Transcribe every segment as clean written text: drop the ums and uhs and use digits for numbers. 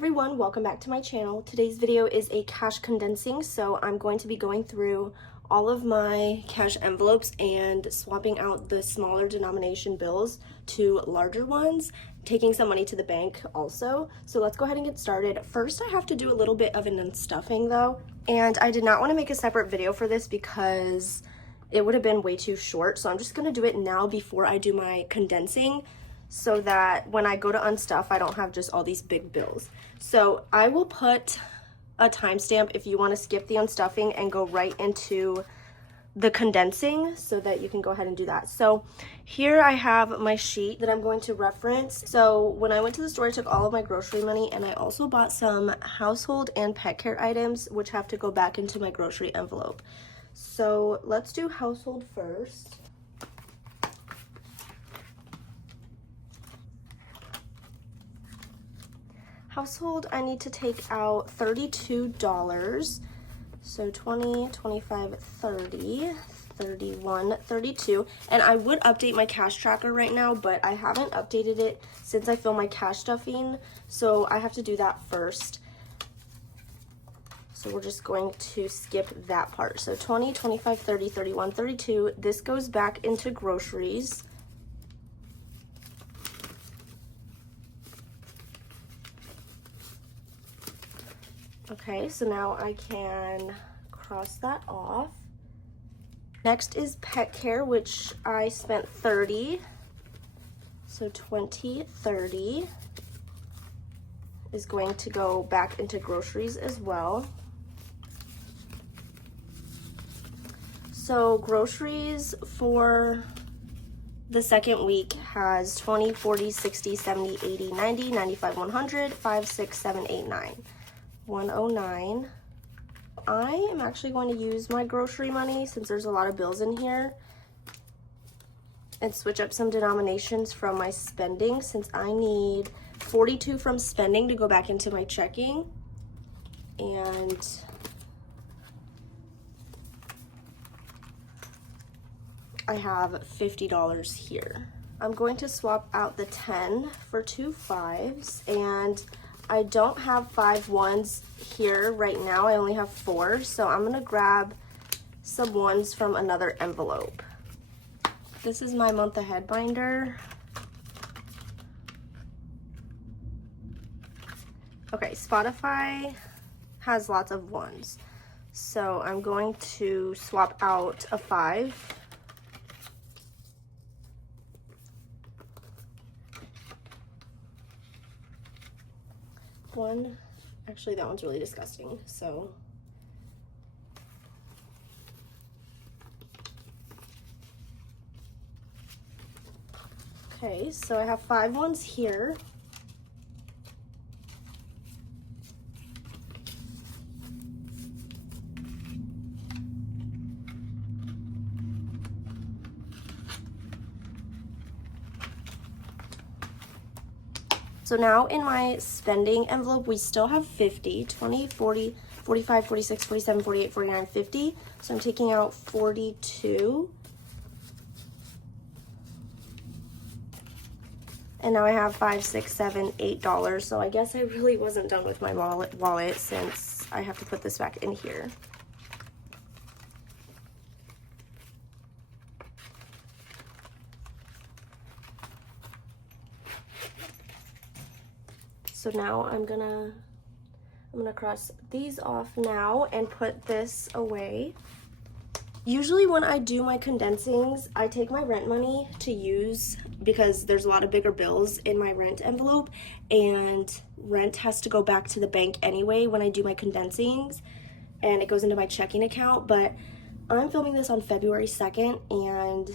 everyone, welcome back to my channel. Today's video is a cash condensing, so I'm going to be going through all of my cash envelopes and swapping out the smaller denomination bills to larger ones, taking some money to the bank also. So let's go ahead and get started. First, I have to do a little bit of an unstuffing though, and I did not want to make a separate video for this because it would have been way too short, so I'm just going to do it now before I do my condensing, so that when I go to unstuff, I don't have just all these big bills. So I will put a timestamp if you want to skip the unstuffing and go right into the condensing so that you can go ahead and do that. So here I have my sheet that I'm going to reference. So when I went to the store, I took all of my grocery money, and I also bought some household and pet care items, which have to go back into my grocery envelope. So let's do household first. Household, I need to take out $32. So 20, 25, 30, 31, 32. And I would update my cash tracker right now, but I haven't updated it since I filmed my cash stuffing. So I have to do that first. So we're just going to skip that part. So 20, 25, 30, 31, 32. This goes back into groceries. Okay, so now I can cross that off. Next is pet care, which I spent 30. So 20, 30 is going to go back into groceries as well. So groceries for the second week has 20, 40, 60, 70, 80, 90, 95, 100, 5, 6, 7, 8, 9. 109. I am actually going to use my grocery money, since there's a lot of bills in here, and switch up some denominations from my spending, since I need 42 from spending to go back into my checking, and I have $50 here. I'm going to swap out the 10 for 2 5s, and I don't have 5 1s here right now. I only have 4, so I'm gonna grab some 1s from another envelope. This is my month ahead binder. Okay, Spotify has lots of 1s, so I'm going to swap out a 5. One, actually that one's really disgusting, so okay, so I have 5 1s here. So now in my spending envelope, we still have 50, 20, 40, 45, 46, 47, 48, 49, 50. So I'm taking out 42. And now I have $5, $6, $7, $8. So I guess I really wasn't done with my wallet since I have to put this back in here. So now I'm gonna cross these off now and put this away. Usually when I do my condensings, I take my rent money to use because there's a lot of bigger bills in my rent envelope, and rent has to go back to the bank anyway when I do my condensings, and it goes into my checking account. But I'm filming this on February 2nd, and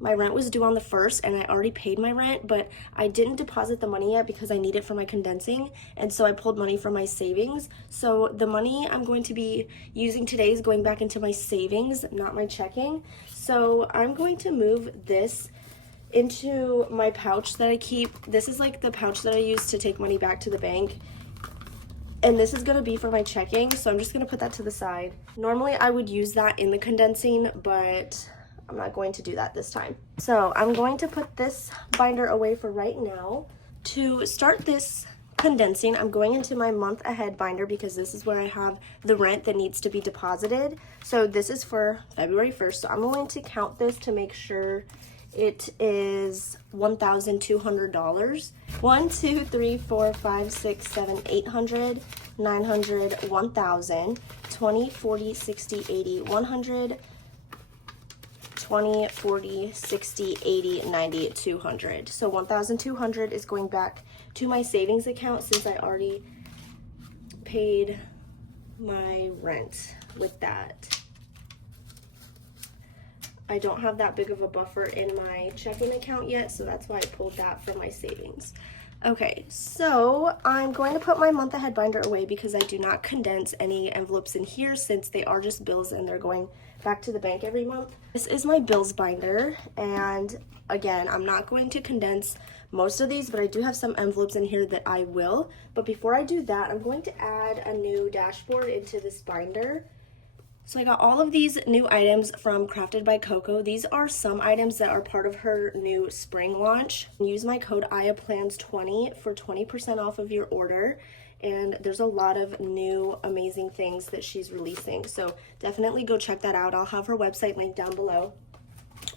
my rent was due on the 1st, and I already paid my rent, but I didn't deposit the money yet because I need it for my condensing, and so I pulled money from my savings. So the money I'm going to be using today is going back into my savings, not my checking. So I'm going to move this into my pouch that I keep. This is like the pouch that I use to take money back to the bank, and this is going to be for my checking, so I'm just going to put that to the side. Normally I would use that in the condensing, but I'm not going to do that this time. So I'm going to put this binder away for right now. To start this condensing. I'm going into my month ahead binder because this is where I have the rent that needs to be deposited. So this is for February 1st. So I'm going to count this to make sure it is $1,200. 1, 2, 3, 4, 5, 6, 7, 800, 900, 1,000, 20, 40, 60, 80, 100, 20, 40, 60, 80, 90, 200. So 1,200 is going back to my savings account since I already paid my rent with that. I don't have that big of a buffer in my checking account yet, so that's why I pulled that from my savings. Okay, so I'm going to put my month ahead binder away because I do not condense any envelopes in here since they are just bills and they're going back to the bank every month. This is my bills binder, and again, I'm not going to condense most of these, but I do have some envelopes in here that I will. But before I do that, I'm going to add a new dashboard into this binder. So I got all of these new items from Crafted by Coco. These are some items that are part of her new spring launch. Use my code ayaplans20 for 20% off of your order. And there's a lot of new amazing things that she's releasing. So definitely go check that out. I'll have her website linked down below.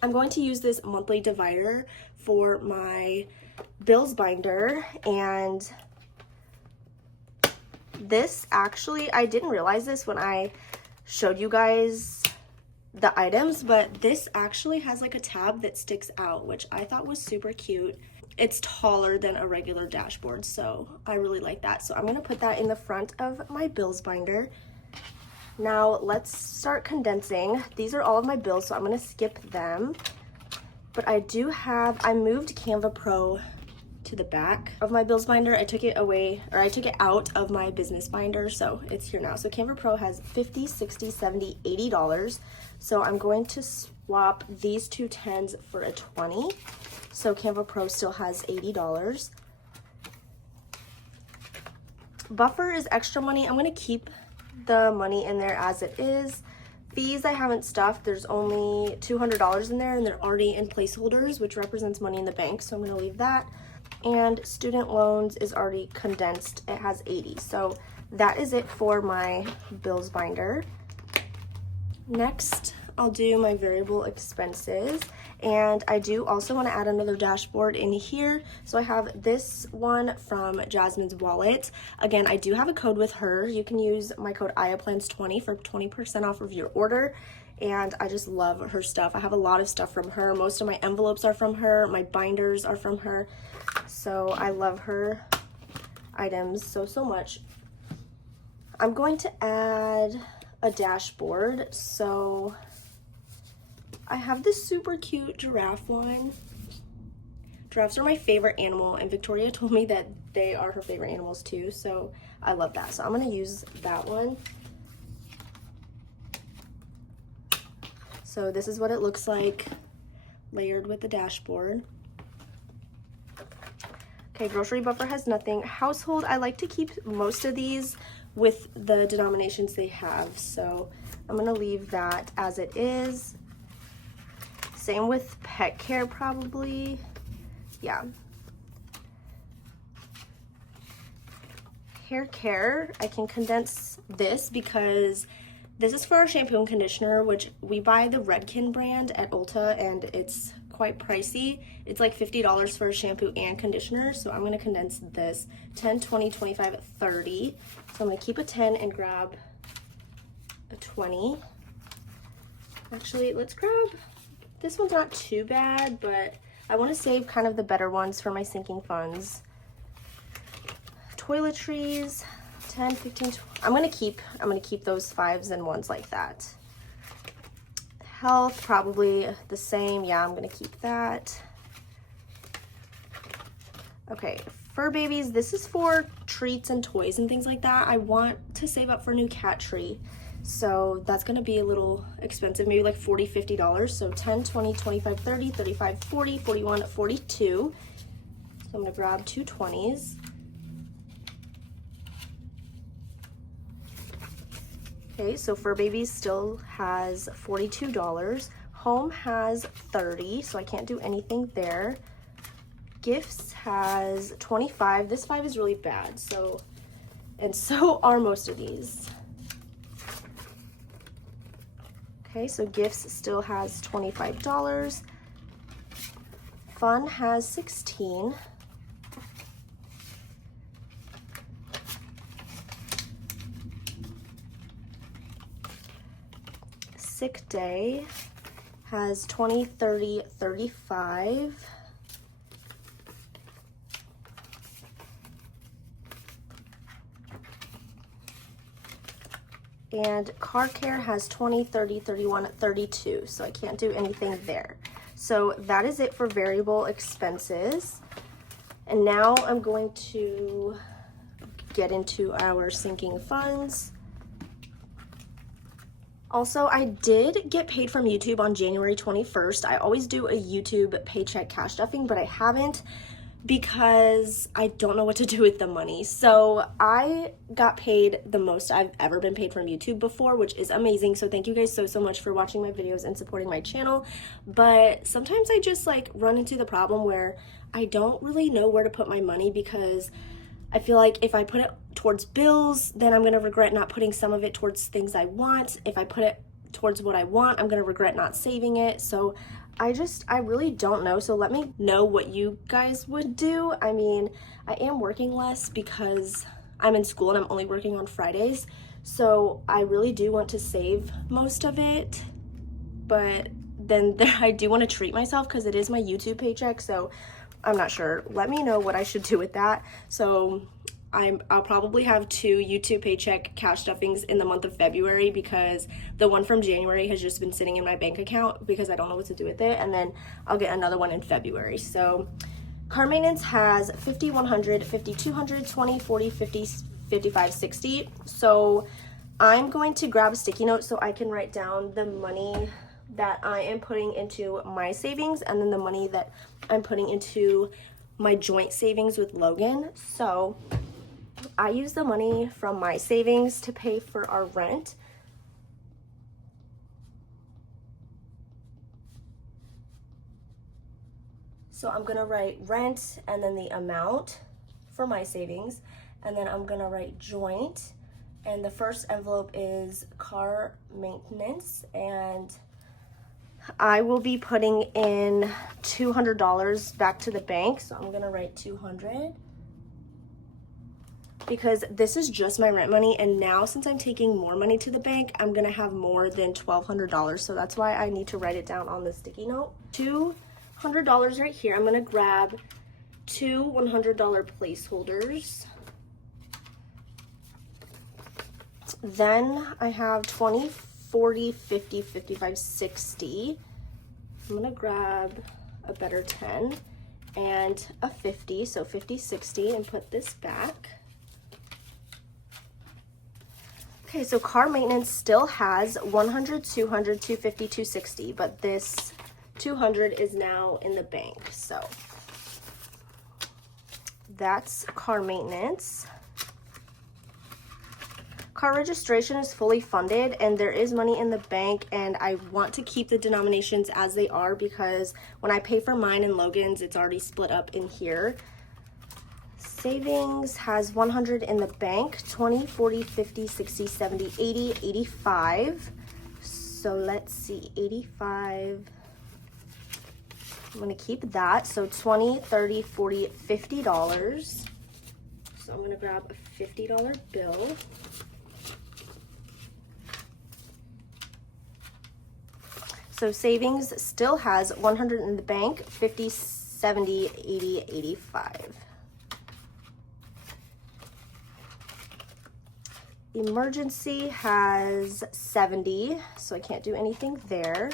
I'm going to use this monthly divider for my bills binder, and this actually, I didn't realize this when I showed you guys the items, but this actually has like a tab that sticks out, which I thought was super cute. It's taller than a regular dashboard, so I really like that. So I'm going to put that in the front of my bills binder. Now let's start condensing. These are all of my bills, so I'm going to skip them. But I do have, I moved Canva Pro to the back of my bills binder. I took it away, or I took it out of my business binder, so it's here now. So Canva Pro has $50, $60, $70, $80. So I'm going to swap these two 10s for a 20. So Canva Pro still has $80. Buffer is extra money. I'm going to keep the money in there as it is. Fees I haven't stuffed. There's only $200 in there, and they're already in placeholders, which represents money in the bank, so I'm going to leave that. And student loans is already condensed. It has 80. So that is it for my bills binder. Next, I'll do my variable expenses, and I do also want to add another dashboard in here. So I have this one from Jasmine's wallet. Again, I do have a code with her. You can use my code ayaplans20 for 20% off of your order, and I just love her stuff. I have a lot of stuff from her. Most of my envelopes are from her. My binders are from her. So I love her items so much. I'm going to add a dashboard. So I have this super cute giraffe one. Giraffes are my favorite animal, and Victoria told me that they are her favorite animals too, so I love that. So I'm going to use that one. So this is what it looks like layered with the dashboard. Okay, grocery buffer has nothing. Household, I like to keep most of these with the denominations they have, so I'm going to leave that as it is. Same with pet care, probably. Yeah. Hair care, I can condense this because this is for our shampoo and conditioner, which we buy the Redken brand at Ulta, and it's quite pricey. It's like $50 for a shampoo and conditioner, so I'm going to condense this 10, 20, 25, 30. So I'm going to keep a 10 and grab a 20. Actually, let's grab, this one's not too bad, but I want to save kind of the better ones for my sinking funds. Toiletries, 10, 15, 20. I'm going to keep those 5s and 1s like that. Health, probably the same. Yeah, I'm going to keep that. Okay, fur babies, this is for treats and toys and things like that. I want to save up for a new cat tree, so that's going to be a little expensive, maybe like $40, $50. So 10, 20, 25, 30, 35, 40, 41, 42. So I'm going to grab 2 20s. Okay, so Fur Babies still has $42. Home has $30, so I can't do anything there. Gifts has 25. This 5 is really bad, so, and so are most of these. Okay, so Gifts still has $25. Fun has 16. Sick Day has 20, 30, 35. And Car Care has 20, 30, 31, 32, so I can't do anything there. So that is it for variable expenses. And now I'm going to get into our sinking funds. Also, I did get paid from YouTube on January 21st. I always do a YouTube paycheck cash stuffing, but I haven't because I don't know what to do with the money. So I got paid the most I've ever been paid from YouTube before, which is amazing. So thank you guys so much for watching my videos and supporting my channel. But sometimes I just like run into the problem where I don't really know where to put my money, because I feel like if I put it towards bills, then I'm gonna regret not putting some of it towards things I want. If I put it towards what I want, I'm gonna regret not saving it. So I really don't know. So let me know what you guys would do. I mean, I am working less because I'm in school and I'm only working on Fridays. So I really do want to save most of it, but then I do want to treat myself because it is my YouTube paycheck. So I'm not sure. Let me know what I should do with that. So I'll probably have 2 YouTube paycheck cash stuffings in the month of February, because the one from January has just been sitting in my bank account because I don't know what to do with it. And then I'll get another one in February. So car maintenance has 50, 100, 50, 200, 20, 40, 50, 55, 60. So I'm going to grab a sticky note so I can write down the money that I am putting into my savings and then the money that I'm putting into my joint savings with Logan. So I use the money from my savings to pay for our rent. So I'm gonna write rent and then the amount for my savings, and then I'm gonna write joint, and the first envelope is car maintenance, and I will be putting in $200 back to the bank. So I'm gonna write 200, because this is just my rent money, and now since I'm taking more money to the bank, I'm gonna have more than $1,200. So that's why I need to write it down on the sticky note. $200 right here. I'm gonna grab 2 $100 placeholders. Then I have 20, 40, 50, 55, 60. I'm gonna grab a better 10 and a 50, so 50, 60, and put this back. Okay, so car maintenance still has 100, 200, 250, 260, but this 200 is now in the bank. So that's car maintenance. Car registration is fully funded and there is money in the bank, and I want to keep the denominations as they are because when I pay for mine and Logan's, it's already split up in here. Savings has 100 in the bank, 20, 40, 50, 60, 70, 80, 85. So let's see, 85. I'm gonna keep that. So 20, 30, 40, $50. So I'm gonna grab a $50 bill. So savings still has 100 in the bank, 50, 70, 80, 85. Emergency has 70, so I can't do anything there.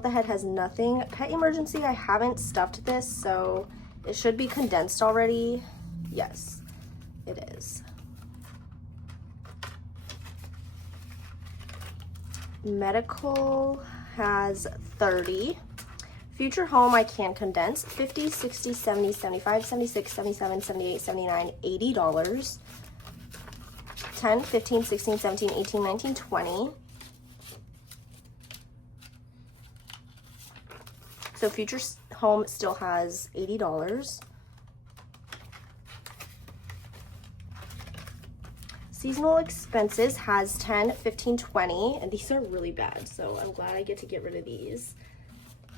The head has nothing. Pet emergency, I haven't stuffed this, so it should be condensed already. Yes, it is. Medical has 30. Future home I can condense, 50, 60, 70, 75, 76, 77, 78, 79, $80. 10, 15, 16, 17, 18, 19, 20. So future home still has $80. Seasonal expenses has 10, 15, 20, and these are really bad, so I'm glad I get to get rid of these.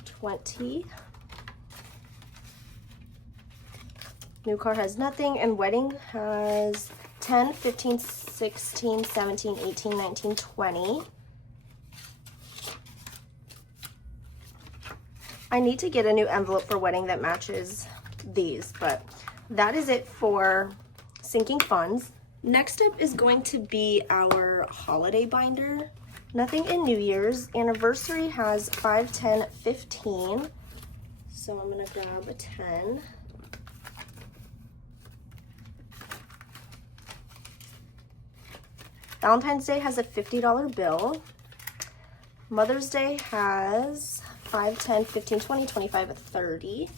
20. New car has nothing, and wedding has 10, 15, 16, 17, 18, 19, 20. I need to get a new envelope for wedding that matches these, but that is it for sinking funds. Next up is going to be our holiday binder. Nothing in New Year's. Anniversary has 5, 10, 15. So I'm gonna grab a 10. Valentine's Day has a $50 bill. Mother's Day has 5, 10, 15, 20, 25, 30.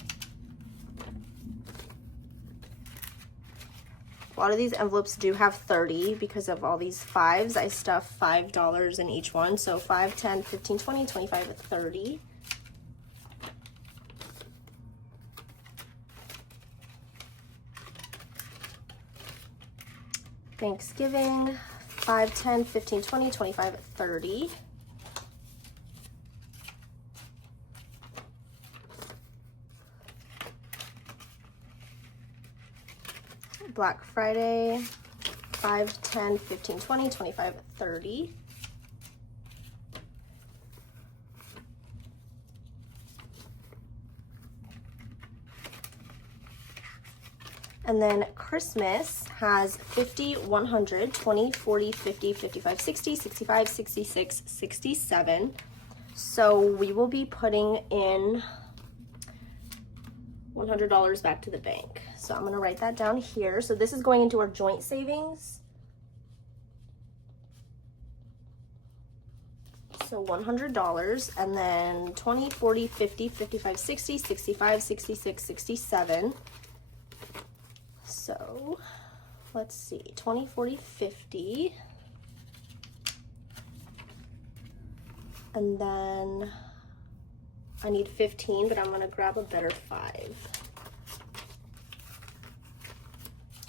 A lot of these envelopes do have 30 because of all these 5s. I stuff $5 in each one. So 5, 10, 15, 20, 25, 30. Thanksgiving, 5, 10, 15, 20, 25, 30. Black Friday, 5, 10, 15, 20, 25, 30. And then Christmas has 50, 100, 20, 40, 50, 55, 60, 65, 66, 67. So we will be putting in $100 back to the bank. So I'm going to write that down here. So this is going into our joint savings. So $100, and then 20, 40, 50, 55, 60, 65, 66, 67. So let's see, 20, 40, 50. And then I need 15, but I'm going to grab a better 5.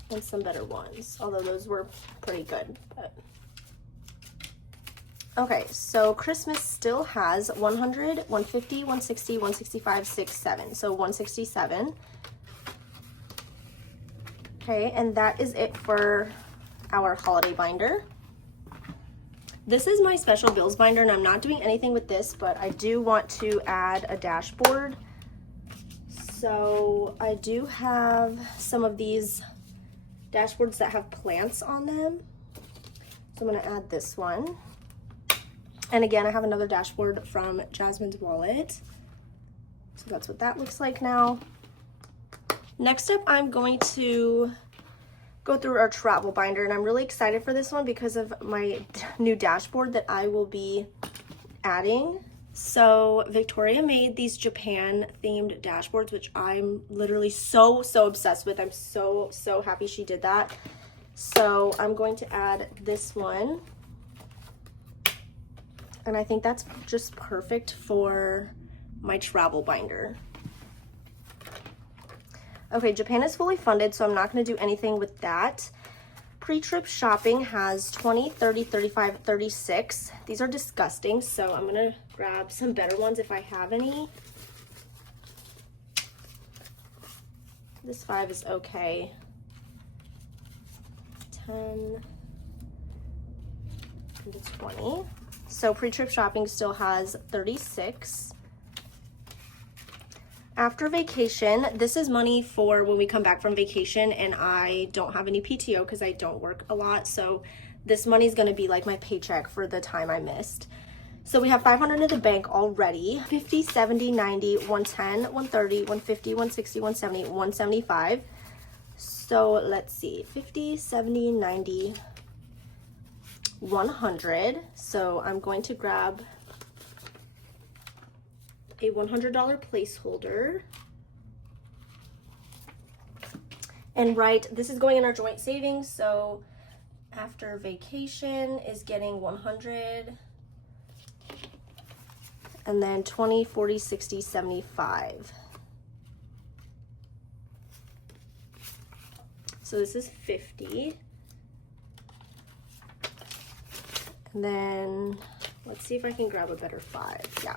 And some better ones, although those were pretty good. But okay, so Christmas still has 100, 150, 160, 165, 6, 7. So 167. Okay, and that is it for our holiday binder. This is my special bills binder, and I'm not doing anything with this, but I do want to add a dashboard. So I do have some of these dashboards that have plants on them. So I'm going to add this one. And again, I have another dashboard from Jasmine's Wallet. So that's what that looks like now. Next up, I'm going to go through our travel binder, and I'm really excited for this one because of my new dashboard that I will be adding. So Victoria made these Japan themed dashboards, which I'm literally so obsessed with. I'm so happy she did that. So I'm going to add this one, and I think that's just perfect for my travel binder. Okay, Japan is fully funded, so I'm not going to do anything with that. Pre-trip shopping has 20, 30, 35, 36. These are disgusting, so I'm going to grab some better ones if I have any. This 5 is okay. 10 and 20. So pre-trip shopping still has 36. After vacation, this is money for when we come back from vacation and I don't have any PTO because I don't work a lot. So this money is going to be like my paycheck for the time I missed. So we have 500 in the bank already. 50, 70, 90, 110, 130, 150, 160, 170, 175. So let's see, 50, 70, 90, 100. So I'm going to grab a $100 placeholder and write, this is going in our joint savings, so after vacation is getting 100, and then 20, 40, 60, 75. So this is 50. And then let's see if I can grab a better 5. Yeah.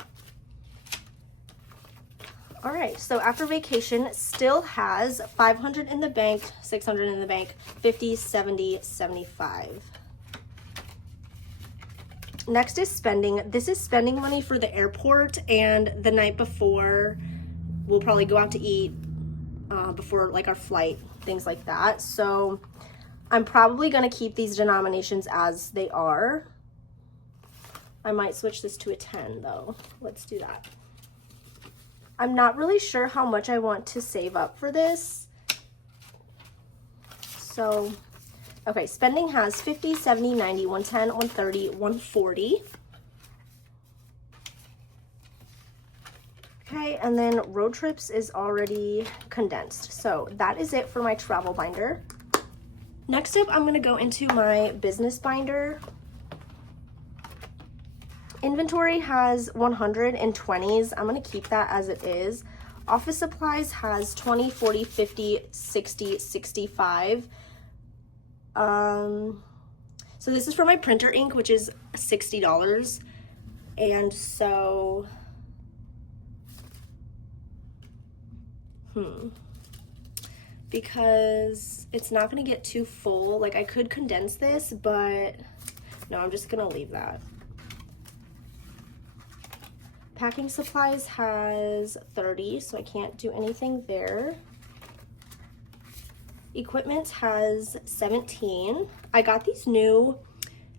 All right, so after vacation still has 500 in the bank, 600 in the bank, 50, 70, 75. Next is spending. This is spending money for the airport, and the night before we'll probably go out to eat before like our flight, things like that. So I'm probably gonna keep these denominations as they are. I might switch this to a 10 though. Let's do that. I'm not really sure how much I want to save up for this. So, okay, spending has 50, 70, 90, 110, 130, 140. Okay, and then road trips is already condensed. So that is it for my travel binder. Next up, I'm gonna go into my business binder. Inventory has 100 and 20s. I'm gonna keep that as it is. Office supplies has 20, 40, 50, 60, 65. So this is for my printer ink, which is $60. And so, because it's not gonna get too full. Like I could condense this, but no, I'm just gonna leave that. Packing supplies has 30, so I can't do anything there. Equipment has 17. I got these new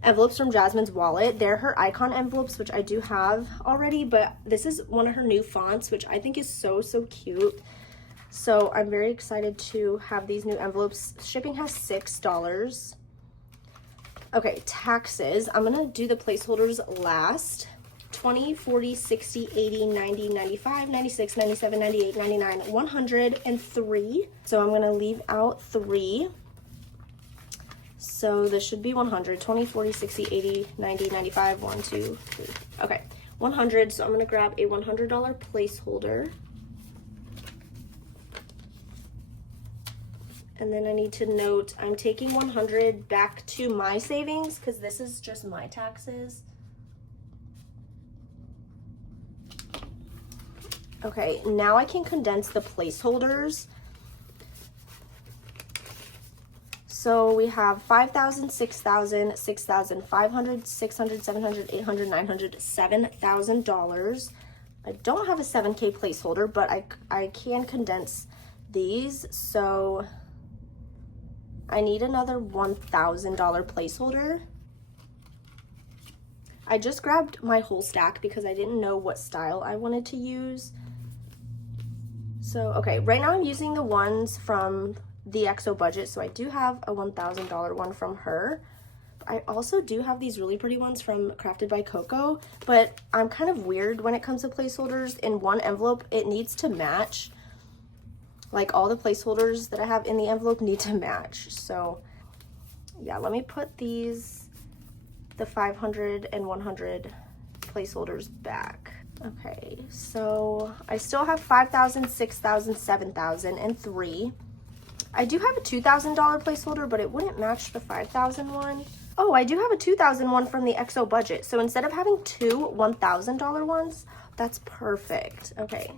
envelopes from Jasmine's wallet. They're her icon envelopes, which I do have already, but this is one of her new fonts, which I think is so cute. So I'm very excited to have these new envelopes. Shipping has $6. Okay, taxes. I'm gonna do the placeholders last. 20, 40, 60, 80, 90, 95, 96, 97, 98, 99, 103. So I'm gonna leave out 3. So this should be 100, 20, 40, 60, 80, 90, 95, 1, 2, 3. Okay, 100, so I'm gonna grab a $100 placeholder. And then I need to note, I'm taking 100 back to my savings because this is just my taxes. Okay, now I can condense the placeholders. So we have 5,000, 6,000, 6,000, 500, 600, 700, 800, 900, $7,000. I don't have a 7K placeholder, but I can condense these. So I need another $1,000 placeholder. I just grabbed my whole stack because I didn't know what style I wanted to use. So, okay, right now I'm using the ones from the XO budget, so I do have a $1,000 one from her. I also do have these really pretty ones from Crafted by Coco, but I'm kind of weird when it comes to placeholders. In one envelope, it needs to match. Like all the placeholders that I have in the envelope need to match. So yeah, let me put these, the 500 and 100 placeholders back. Okay, so I still have 5,000, 6,000, 7,000, and 3. I do have a $2,000 placeholder, but it wouldn't match the 5,000 one. Oh, I do have a 2,000 one from the XO budget. So instead of having two $1,000 ones, that's perfect. Okay,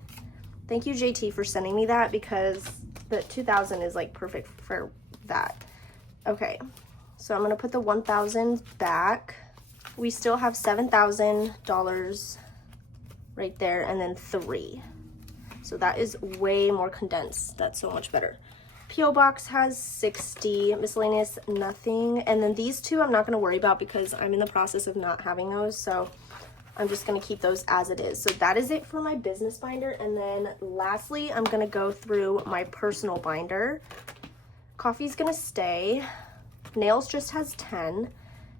thank you JT for sending me that because the 2,000 is like perfect for that. Okay, so I'm gonna put the 1,000 back. We still have $7,000 right there, and then 3. So that is way more condensed. That's so much better. P.O. Box has 60, miscellaneous, nothing. And then these two I'm not gonna worry about because I'm in the process of not having those. So I'm just gonna keep those as it is. So that is it for my business binder. And then lastly, I'm gonna go through my personal binder. Coffee's gonna stay. Nails just has 10.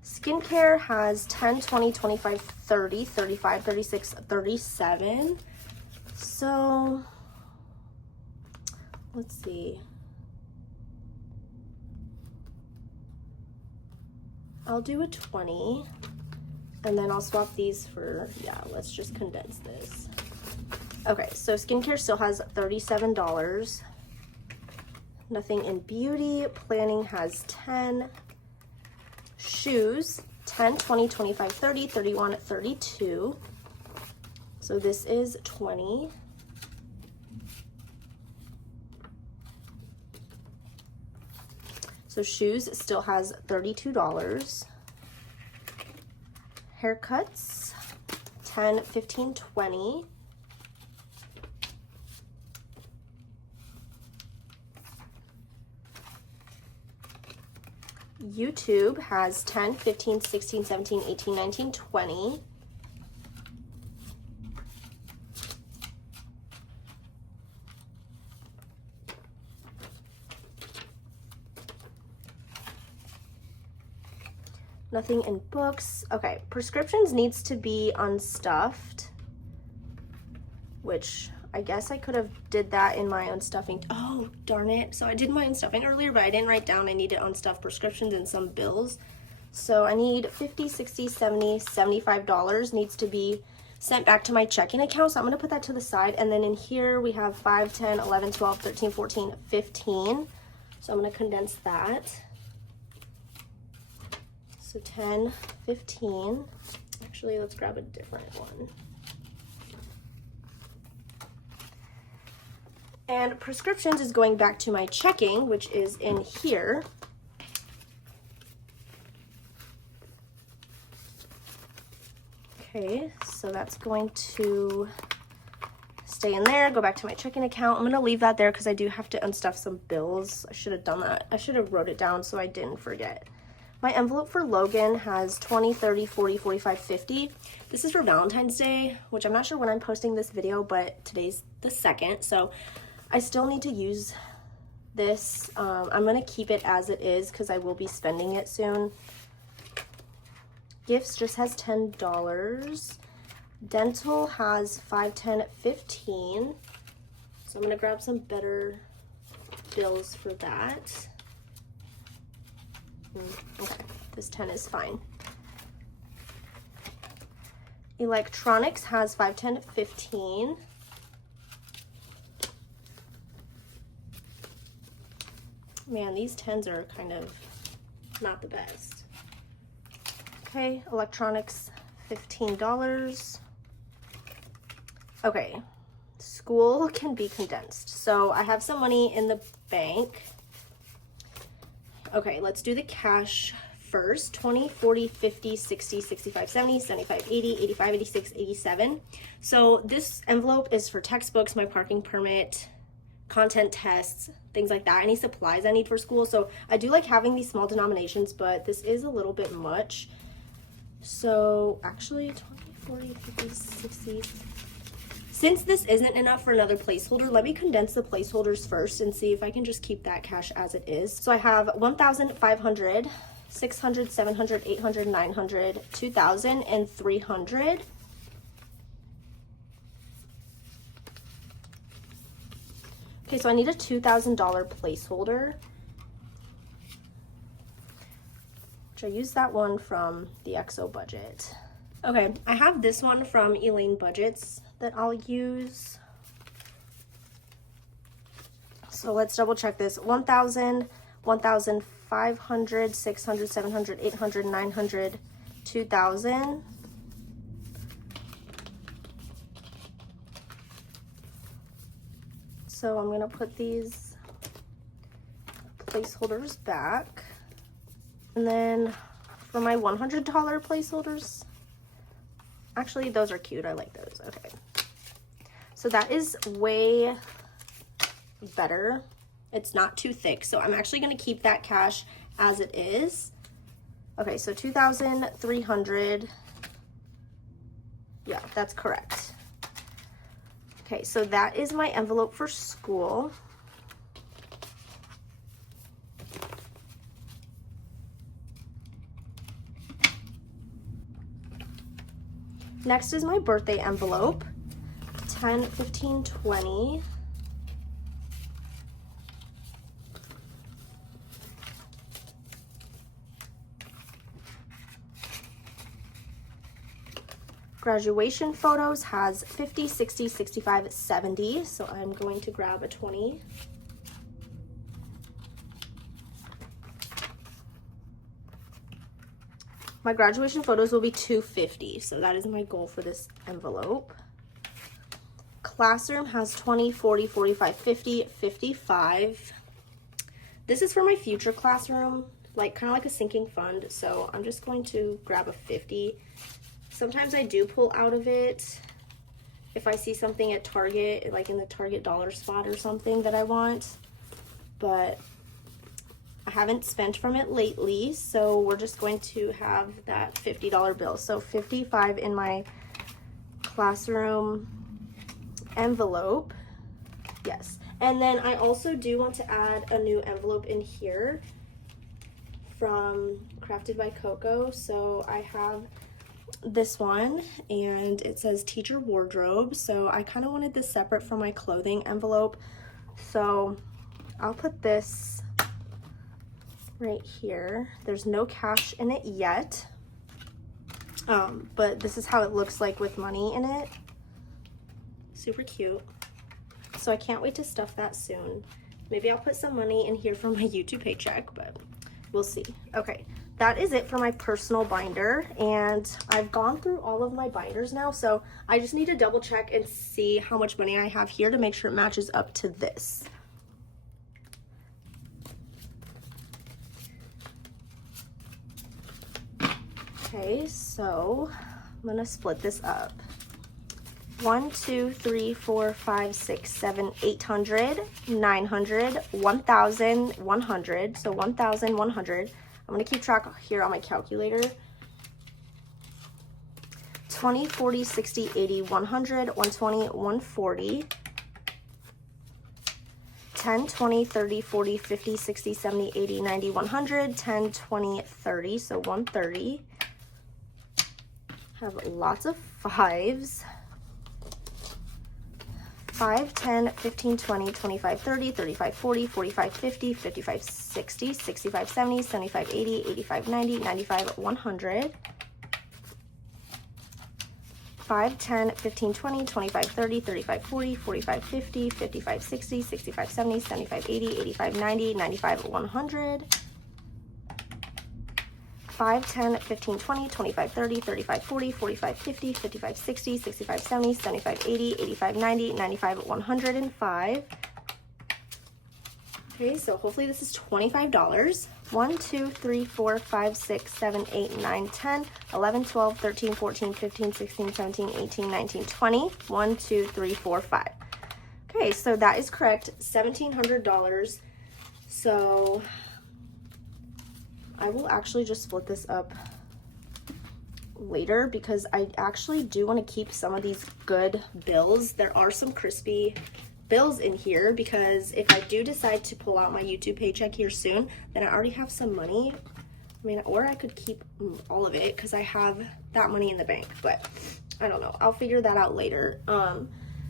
Skincare has 10, 20, 25, 30, 35, 36, 37. So let's see. I'll do a 20 and then I'll swap these for, yeah, let's just condense this. Okay, so skincare still has $37. Nothing in beauty. Planning has 10. Shoes, 10, 20, 25, 30, 31, 32. So this is 20. So shoes still has $32. Haircuts, 10, 15, 20. YouTube has 10, 15, 16, 17, 18, 19, 20. Nothing in books. Okay, prescriptions needs to be unstuffed, which I guess I could have did that in my unstuffing. Oh, darn it. So I did my unstuffing earlier, but I didn't write down I need to unstuff prescriptions and some bills. So I need $50, $60, $70, $75 needs to be sent back to my checking account. So I'm going to put that to the side. And then in here we have 5, 10, 11, 12, 13, 14, 15. So I'm going to condense that. So 10, 15. Actually, let's grab a different one. And prescriptions is going back to my checking, which is in here. Okay, so that's going to stay in there, go back to my checking account. I'm gonna leave that there because I do have to unstuff some bills. I should have done that. I should have wrote it down so I didn't forget. My envelope for Logan has 20, 30, 40, 45, 50. This is for Valentine's Day, which I'm not sure when I'm posting this video, but today's the 2nd, so I still need to use this. I'm gonna keep it as it is because I will be spending it soon. Gifts just has $10. Dental has 5, 10, 15. So I'm gonna grab some better bills for that. Okay, this 10 is fine. Electronics has 5, 10, 15. Man, these 10s are kind of not the best. Okay, electronics, $15. Okay, school can be condensed. So I have some money in the bank. Okay, let's do the cash first. 20, 40, 50, 60, 65, 70, 75, 80, 85, 86, 87. So this envelope is for textbooks, my parking permit, content tests, things like that, any supplies I need for school. So I do like having these small denominations, but this is a little bit much. So actually 20, 40, 50, 60. Since this isn't enough for another placeholder, let me condense the placeholders first and see if I can just keep that cash as it is. So I have 1,500, 600, 700, 800, 900, 2,000, and 300. Okay, so I need a $2,000 placeholder, which I used that one from the XO budget. Okay, I have this one from Elaine Budgets that I'll use. So let's double check this. 1,000, 1,500, 600, 700, 800, 900, 2,000. So I'm gonna put these placeholders back. And then for my $100 placeholders, actually those are cute, I like those, okay. So that is way better. It's not too thick, so I'm actually gonna keep that cash as it is. Okay, so 2,300, yeah, that's correct. Okay, so that is my envelope for school. Next is my birthday envelope, 10, 15, 20. Graduation photos has 50, 60, 65, 70. So I'm going to grab a 20. My graduation photos will be $250, so that is my goal for this envelope. Classroom has 20, 40, 45, 50, 55. This is for my future classroom, like kind of like a sinking fund, so I'm just going to grab a 50. Sometimes I do pull out of it if I see something at Target, like in the Target dollar spot or something that I want, but I haven't spent from it lately, so we're just going to have that $50 bill. So 55 in my classroom envelope. Yes. And then I also do want to add a new envelope in here from Crafted by Coco. So I have this one and it says teacher wardrobe. So I kind of wanted this separate from my clothing envelope. So I'll put this right here. There's no cash in it yet, but this is how it looks like with money in it. Super cute. So I can't wait to stuff that soon. Maybe I'll put some money in here from my YouTube paycheck, but we'll see. Okay, that is it for my personal binder, and I've gone through all of my binders now, so I just need to double check and see how much money I have here to make sure it matches up to this. Okay, so I'm gonna split this up. 1, 2, 3, 4, 5, 6, 7, 800, 900, 1,000, 100. So 1,100. I'm gonna keep track here on my calculator. 20, 40, 60, 80, 100, 120, 140. 10, 20, 30, 40, 50, 60, 70, 80, 90, 100. 10, 20, 30. So 130. Have lots of fives. 5, 10, 15, 20, 25, 30, 35, 40, 45, 50, 55, 60, 65, 70, 75, 80, 85, 90, 95, 100. 5, 10, 15, 20, 25, 30, 35, 40, 45, 50, 55, 60, 65, 70, 75, 80, 85, 90, 95, 100. 5, 10, 15, 20, 25, 30, 35, 40, 45, 50, 55, 60, 65, 70, 75, 80, 85, 90, 95, 105. Okay, so hopefully this is $25. 1, 2, 3, 4, 5, 6, 7, 8, 9, 10, 11, 12, 13, 14, 15, 16, 17, 18, 19, 20. 1, 2, 3, 4, 5. Okay, so that is correct, $1,700. So I will actually just split this up later because I actually do want to keep some of these good bills. There are some crispy bills in here because if I do decide to pull out my YouTube paycheck here soon, then I already have some money. I mean, or I could keep all of it because I have that money in the bank, but I don't know. I'll figure that out later.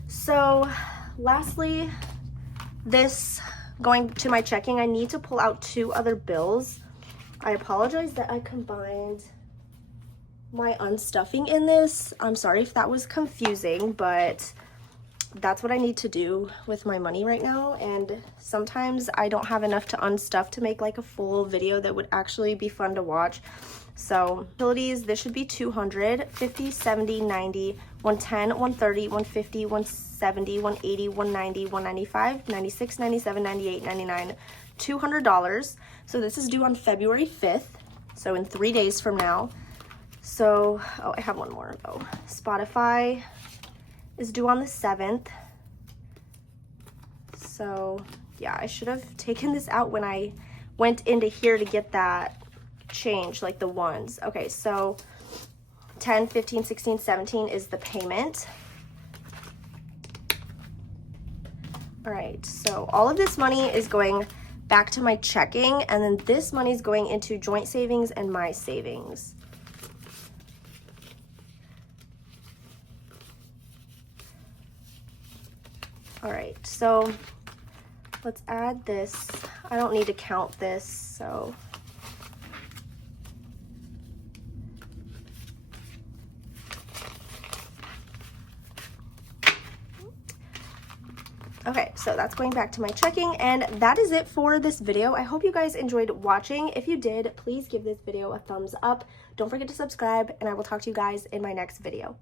So lastly, this going to my checking, I need to pull out 2 other bills. I apologize that I combined my unstuffing in this. I'm sorry if that was confusing, but that's what I need to do with my money right now, and sometimes I don't have enough to unstuff to make like a full video that would actually be fun to watch. So utilities, this should be 200, 50, 70, 90, 110, 130, 150, 170, 180, 190, 195, 96, 97, 98, 99, $200. So this is due on February 5th, so in 3 days from now. So, oh, I have one more. Oh, Spotify is due on the 7th. So yeah, I should have taken this out when I went into here to get that change, like the ones. Okay, so 10, 15, 16, 17 is the payment. All right, so all of this money is going back to my checking, and then this money is going into joint savings and my savings. All right, so let's add this. I don't need to count this, so Okay, so that's going back to my checking, and that is it for this video. I hope you guys enjoyed watching. If you did, please give this video a thumbs up. Don't forget to subscribe, and I will talk to you guys in my next video.